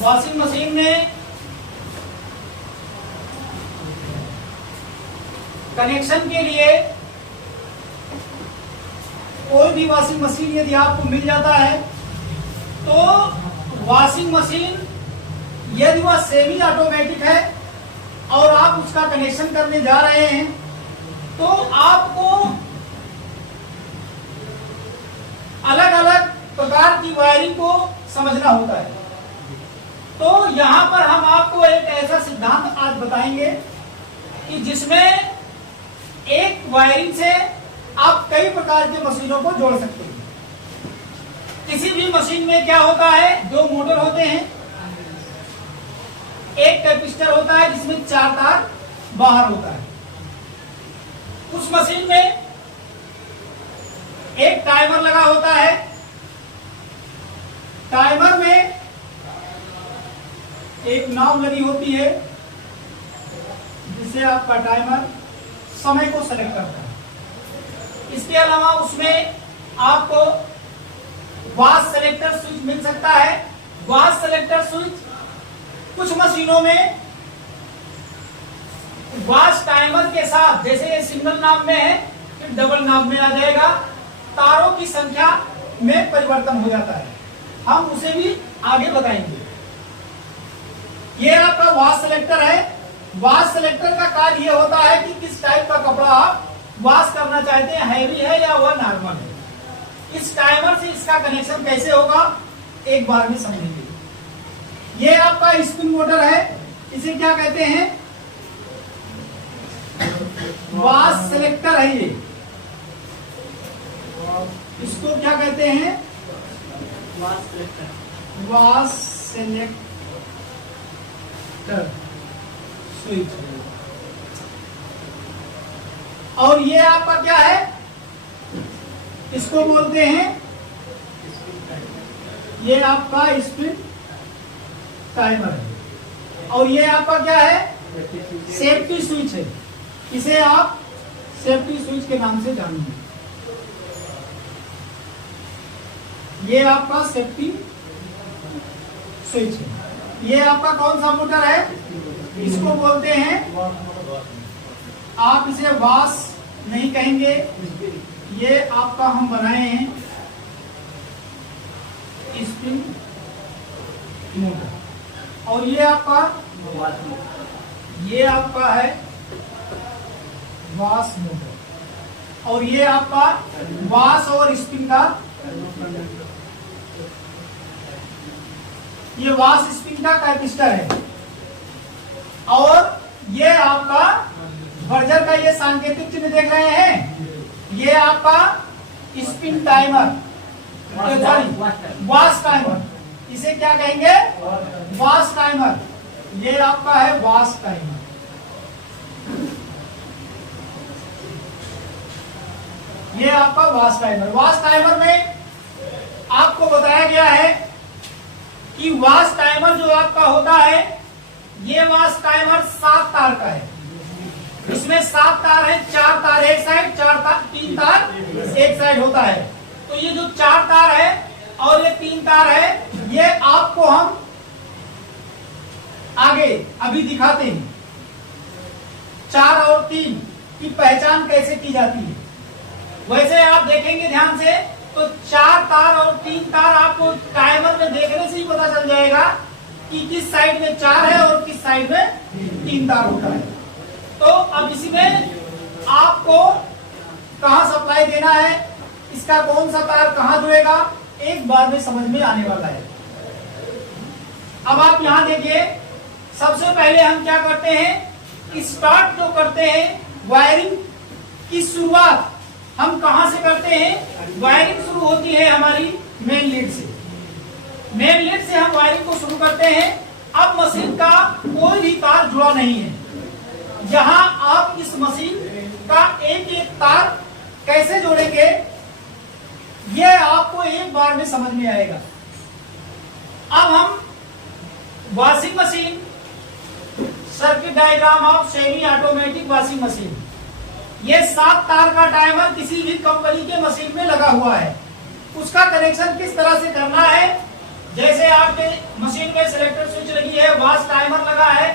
Washing machine में connection के लिए कोई भी वॉशिंग मशीन यदि आपको मिल जाता है तो वॉशिंग मशीन यदि वह सेमी ऑटोमेटिक है और आप उसका कनेक्शन करने जा रहे हैं तो आपको अलग अलग प्रकार की वायरिंग को समझना होता है। तो यहां पर हम आपको एक ऐसा सिद्धांत आज बताएंगे कि जिसमें एक वायरिंग से आप कई प्रकार के मशीनों को जोड़ सकते हैं। किसी भी मशीन में क्या होता है, दो मोटर होते हैं, एक कैपेसिटर होता है जिसमें 4 तार बाहर होता है। उस मशीन में एक टाइमर लगा होता है। टाइमर में एक नॉब लगी होती है जिससे आपका टाइमर समय को सेलेक्ट करता है। इसके अलावा उसमें आपको वॉश सेलेक्टर स्विच मिल सकता है। वॉश सेलेक्टर स्विच कुछ मशीनों में वॉश टाइमर के साथ, जैसे ये सिंगल नाब में है फिर डबल नाब में आ जाएगा, तारों की संख्या में परिवर्तन हो जाता है। हम उसे भी आगे बताएंगे। ये आपका वॉश सेलेक्टर है। वॉश सेलेक्टर का कार्य ये होता है कि किस टाइप का कपड़ा आप वॉश करना चाहते हैं, हैवी है या वह नॉर्मल है। इस टाइमर से इसका कनेक्शन कैसे होगा एक बार में समझेंगे। ये आपका स्पिन मोटर है, इसे क्या कहते हैं, वॉश सेलेक्टर है। ये इसको क्या कहते हैं, वॉश सेलेक्टर स्विच। और ये आपका क्या है, इसको बोलते हैं, ये आपका स्पिन टाइमर है। और ये आपका क्या है, सेफ्टी स्विच है। इसे आप सेफ्टी स्विच के नाम से जानेंगे। ये आपका सेफ्टी स्विच है। ये आपका कौन सा मोटर है, इसको बोलते हैं, आप इसे वॉश नहीं कहेंगे, ये आपका हम बनाए हैं स्पिन मोटर। और ये आपका है वॉश मोटर। और ये आपका वॉश और स्पिन का, ये वॉश स्पिन का कैपेसिटर है। और ये आपका बर्जर का ये सांकेतिक चिन्ह देख रहे हैं, ये आपका स्पिन टाइमर, वॉश टाइमर, इसे क्या कहेंगे, वॉश टाइमर। ये आपका है वॉश टाइमर। ये आपका वॉश टाइमर। वॉश टाइमर में आपको बताया गया है कि वॉश टाइमर जो आपका होता है, ये वॉश टाइमर 7 तार का है। इसमें 7 तार है, 4 तार एक साइड, 3 तार एक साइड होता है। तो ये जो 4 तार है और ये 3 तार है, ये आपको हम आगे अभी दिखाते हैं। 4 और 3 की पहचान कैसे की जाती है। वैसे आप देखेंगे ध्यान से तो 4 तार और 3 तार आपको टाइमर में देखने से ही पता चल जाएगा कि किस साइड में 4 है और किस साइड में 3 तार होता है। तो अब इसमें आपको कहां सप्लाई देना है, इसका कौन सा तार कहां जुड़ेगा, एक बार में समझ में आने वाला है। अब आप यहां देखिए, सबसे पहले हम क्या करते हैं, स्टार्ट जो करते हैं वायरिंग की शुरुआत हम कहां से करते हैं। वायरिंग शुरू होती है हमारी मेन लीड से। मेन लीड से हम वायरिंग को शुरू करते हैं। अब मशीन का कोई भी तार जुड़ा नहीं है। यहां आप इस मशीन का एक एक तार कैसे जोड़ेंगे, यह आपको एक बार में समझ में आएगा। अब हम washing machine, circuit diagram of semi automatic washing machine, ये 7 तार का टाइमर किसी भी कंपनी के मशीन में लगा हुआ है। उसका कनेक्शन किस तरह से करना है, जैसे आप आपके मशीन में सिलेक्टर स्विच लगी है, वाश टाइमर लगा है,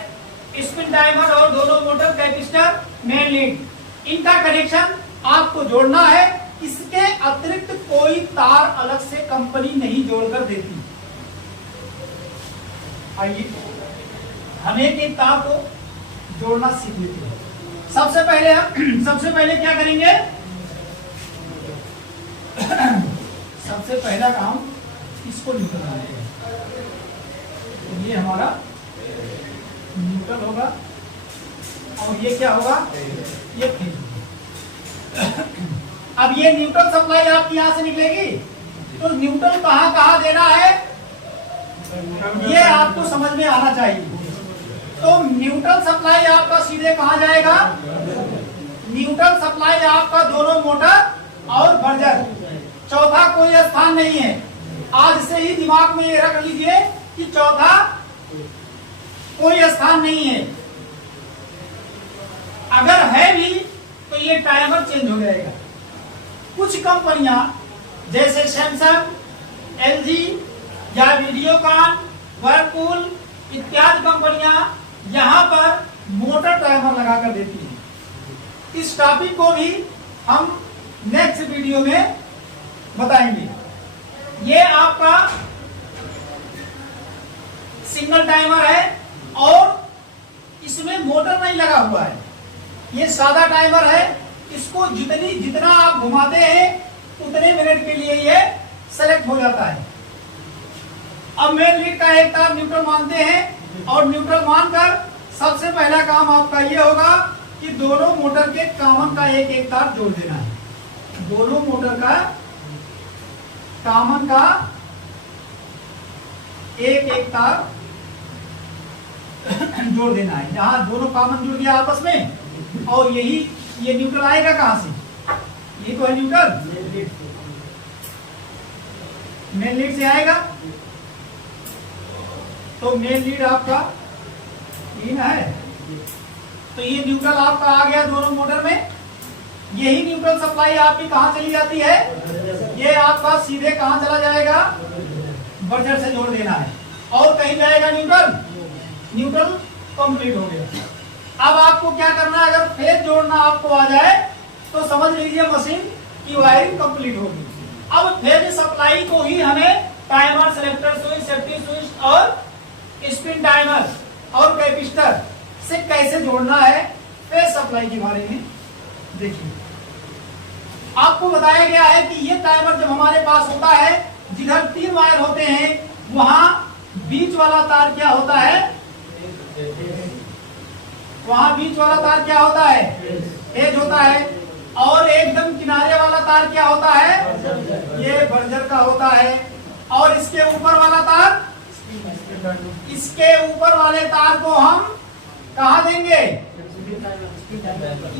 स्पिन टाइमर और दोनों मोटर, कैपेसिटर, मेन लीड, इनका कनेक्शन आपको जोड़ना है। इसके अतिरिक्त कोई तार अलग से कंपनी नहीं जोड़कर देती। आइए हम एक तार को जोड़ना सीख लेते हैं। सबसे पहले क्या करेंगे? सबसे पहला काम इसको न्यूट्रल बनाते हैं। तो ये हमारा न्यूट्रल होगा और ये क्या होगा? ये फेज होगा। अब ये न्यूट्रल सप्लाई आपकी यहां से निकलेगी, तो न्यूट्रल कहां देना है ये आपको समझ में आना चाहिए। तो न्यूट्रल सप्लाई आपका सीधे कहां जाएगा? न्यूट्रल सप्लाई आपका दोनों मोटर और बर्जर, चौथा कोई स्थान नहीं है। आज से ही दिमाग में ये रख लीजिए कि चौथा कोई स्थान नहीं है। अगर है भी तो ये टाइमर चेंज हो जाएगा। कुछ कंपनियां जैसे सैमसंग, एलजी या वीडियोकॉन, वर्लपूल इत्यादि कंपनियां यहां पर मोटर टाइमर लगाकर देती है। इस टॉपिक को भी हम नेक्स्ट वीडियो में बताएंगे। ये आपका सिंगल टाइमर है और इसमें मोटर नहीं लगा हुआ है, ये सादा टाइमर है। इसको जितना आप घुमाते हैं उतने मिनट के लिए ये सेलेक्ट हो जाता है। अब मेन लीड का एक तार न्यूट्रल मानते हैं और न्यूट्रल मानकर सबसे पहला काम आपका ये होगा कि दोनों मोटर के कॉमन का एक तार जोड़ देना है। दोनों मोटर का कॉमन का एक तार जोड़ देना है। जहां दोनों कॉमन जुड़ गया आपस में, और ये न्यूट्रल आएगा कहां से? ये तो है न्यूट्रल, मेन लीड से आएगा। तो मेन लीड आपका इन है, तो ये न्यूट्रल आपका आ गया दोनों मोटर में। यही न्यूट्रल सप्लाई आपकी कहां चली जाती है? ये आपका सीधे कहां चला जाएगा? बर्जर से जोड़ देना है। और कहीं जाएगा न्यूट्रल कंप्लीट हो गया। अब आपको क्या करना है? अगर फेज जोड़ना आपको आ जाए तो समझ लीजिए मशीन की वायरिंग कंप्लीट होगी। अब फेज सप्लाई को ही हमें timer, selector switch, safety switch और स्पिन टाइमर और कैपेसिटर से कैसे जोड़ना है, फेज सप्लाई के बारे में देखिए। आपको बताया गया है कि ये टाइमर जब हमारे पास होता है, जिधर 3 वायर होते हैं वहां बीच वाला तार क्या होता है? वहां बीच वाला तार क्या होता है? फेज होता है। और एकदम किनारे वाला तार क्या होता है? ये बर्जर का होता है। और इसके ऊपर वाला तार, इसके ऊपर वाले तार को हम कहां देंगे?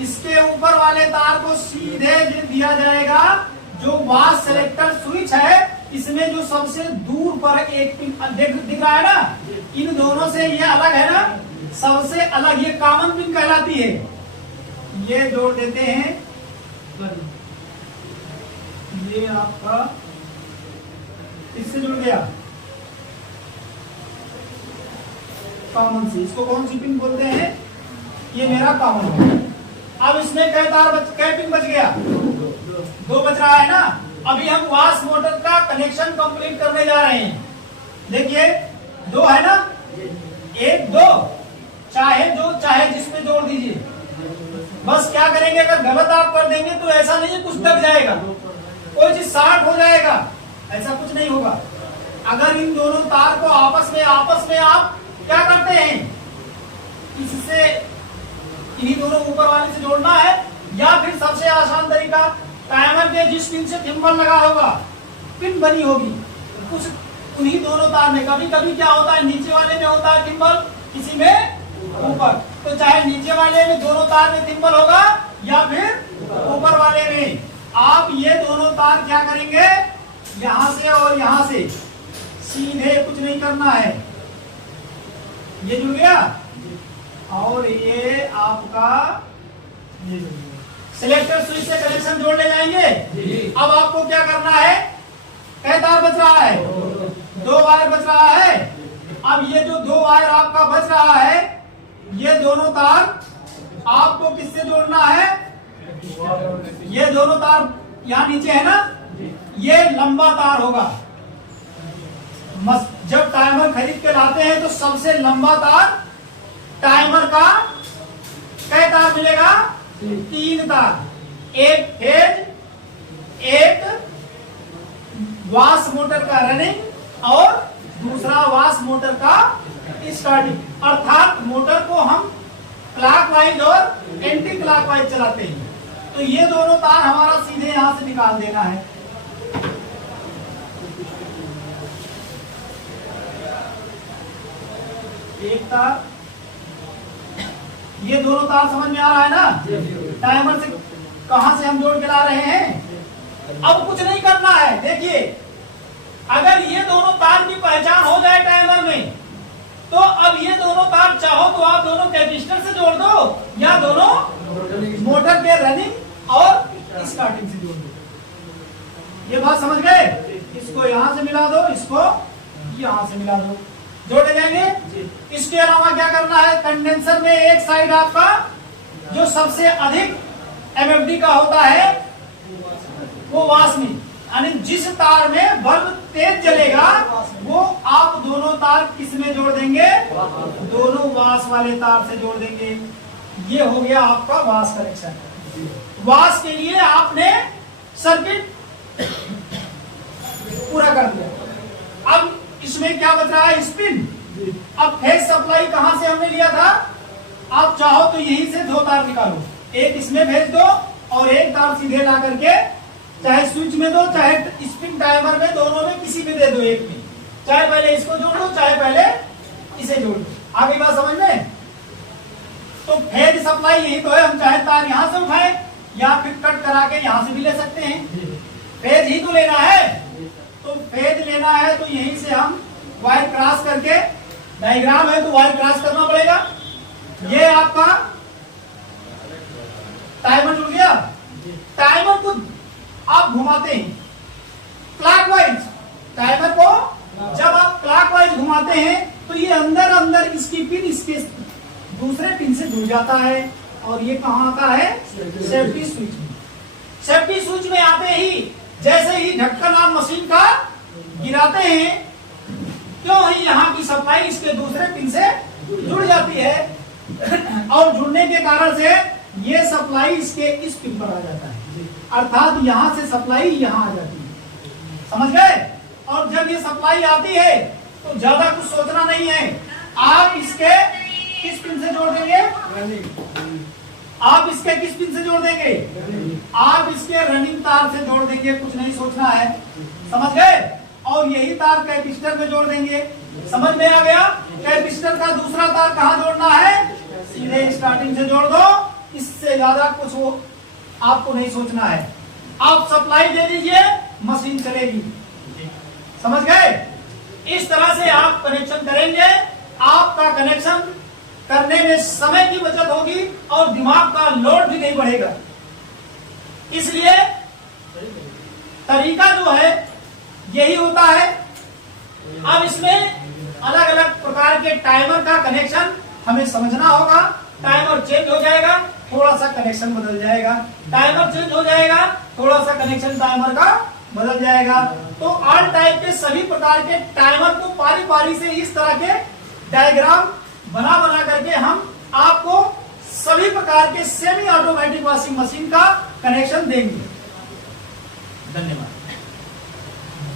इसके ऊपर वाले तार को सीधे दिया जाएगा जो वाश सेलेक्टर स्विच है, इसमें जो सबसे दूर पर एक पिन दिख रहा है ना, इन दोनों से ये अलग है ना, सबसे अलग, ये कॉमन पिन कहलाती है। ये जोड़ देते हैं, ये आपका इससे जुड़ गया कॉमन से। इसको कौन सी पिन बोलते हैं? ये मेरा कॉमन है। अब इसमें कै पिन बच गया? 2 बच रहा है ना। अभी हम वाश मोटर का कनेक्शन कंप्लीट करने जा रहे हैं। देखिए 2 है ना, 1 2, चाहे जिसमें जोड़ दीजिए। बस क्या करेंगे, अगर गलत आप कर देंगे तो ऐसा नहीं है कुछ दब जाएगा, कोई चीज शार्ट हो जाएगा, ऐसा कुछ नहीं होगा। अगर इन दोनों तार को आपस में आप क्या करते हैं, इससे इन्हीं दोनों ऊपर वाले से जोड़ना है, या फिर सबसे आसान तरीका टाइमर के जिस पिन से थिम्बल लगा होगा, पिन बनी होगी, कुछ उन्हीं दोनों तार में। कभी कभी क्या होता है, नीचे वाले में होता है थिम्बल, किसी में ऊपर, तो चाहे नीचे वाले में दोनों तार में थिम्बल होगा या फिर ऊपर वाले में, आप ये दोनों तार क्या करेंगे, यहां से और यहां से सीधे, कुछ नहीं करना है। ये जुड़ गया और ये आपका ये सिलेक्टर स्विच से कनेक्शन जोड़ने जाएंगे। अब आपको क्या करना है, कै तार बच रहा है? 2 वायर बच रहा है। वायर आपका बच रहा है, ये दोनों तार आपको किससे जोड़ना है? ये दोनों तार यहां नीचे है ना, ये लंबा तार होगा। जब टाइमर खरीद के लाते हैं तो सबसे लंबा तार टाइमर का कै तार मिलेगा? 3 तार, एक फेज, एक वाश मोटर का रनिंग और दूसरा वाश मोटर का स्टार्टिंग। अर्थात मोटर को हम क्लॉकवाइज और एंटी क्लॉकवाइज चलाते हैं। तो ये दोनों तार हमारा सीधे यहां से निकाल देना है। एक तार, ये दोनों तार समझ में आ रहा है ना? टाइमर से कहां से हम जोड़ के ला रहे हैं? अब कुछ नहीं करना है। देखिए, अगर ये दोनों तार की पहचान हो जाए टाइमर में, तो अब ये दोनों तार चाहो तो आप दोनों कैपेसिटर से जोड़ दो या दोनों मोटर के रनिंग और स्टार्टिंग से जोड़ दो। ये बात समझ गए? इसको यहां से मिला दो, इसको यहां से मिला दो, जोड़े जाएंगे। इसके अलावा क्या करना है? कंडेंसर में एक साइड आपका जो सबसे अधिक एमएफडी का होता है वो वाशनी, यानी जिस तार में बल्ब तेज जलेगा वो आप दोनों तार किस में जोड़ देंगे? दोनों वाश वाले तार से जोड़ देंगे। ये हो गया आपका वाश कनेक्शन। वाश के लिए आपने सर्किट पूरा कर दिया। अब इसमें क्या बच रहा है? स्पिन। अब फेज सप्लाई कहां से हमने लिया था? आप चाहो तो यहीं से 2 तार निकालो, एक इसमें भेज दो और एक तार सीधे ला करके चाहे स्विच में दो चाहे स्पिन टाइमर में, दोनों में किसी में दे दो, एक में। चाहे पहले इसको जोड़ दो चाहे पहले इसे जोड़ दो। आगे बात समझ में? तो फेज सप्लाई यही तो है। हम चाहे तार यहां से उठाए या फिर कट करा के यहां से भी ले सकते हैं। फेज ही तो लेना है, तो फेज लेना है तो यहीं से हम वायर क्रॉस करके, डायग्राम है तो वायर क्रॉस करना पड़ेगा। ये आपका टाइमर जुड़ गया। टाइमर को आप घुमाते हैं क्लॉकवाइज। टाइमर को जब आप क्लॉकवाइज घुमाते हैं तो ये अंदर अंदर इसकी पिन इसके दूसरे पिन से जुड़ जाता है और ये कहां आता है? सेफ्टी स्विच में। सेफ्टी स्विच में आते ही जैसे ही ढक्कन आप मशीन का गिराते हैं, क्यों ही यहाँ की सप्लाई इसके दूसरे पिन से जुड़ जाती है और जुड़ने के कारण से ये सप्लाई इसके इस पिन पर आ जाता है। अर्थात यहां से सप्लाई यहां आ जाती है। समझ गए? और जब ये सप्लाई आती है तो ज्यादा कुछ सोचना नहीं है। आप इसके किस पिन से जोड़ देंगे? आप इसके किस पिन से जोड़ देंगे? आप इसके रनिंग तार से जोड़ देंगे। कुछ नहीं सोचना है। समझ गए? और यही तार कैपेसिटर में जोड़ देंगे। समझ में आ गया? कैपेसिटर का दूसरा तार कहां जोड़ना है? सीधे स्टार्टिंग से जोड़ दो। इससे ज्यादा कुछ वो आपको नहीं सोचना है। आप सप्लाई दे दीजिए, मशीन चलेगी। समझ गए? इस तरह से आप कनेक्शन करेंगे। आपका कनेक्शन करने में समय की बचत होगी और दिमाग का लोड भी नहीं बढ़ेगा। इसलिए तरीका जो है यही होता है। अब इसमें अलग अलग प्रकार के टाइमर का कनेक्शन हमें समझना होगा। टाइमर चेंज हो जाएगा, थोड़ा सा कनेक्शन बदल जाएगा। टाइमर चेंज हो जाएगा, थोड़ा सा कनेक्शन टाइमर का बदल जाएगा। तो ऑल टाइप के सभी प्रकार के टाइमर को पारी पारी से इस तरह के डायग्राम बना बना करके हम आपको सभी प्रकार के सेमी ऑटोमेटिक वॉशिंग मशीन का कनेक्शन देंगे। धन्यवाद।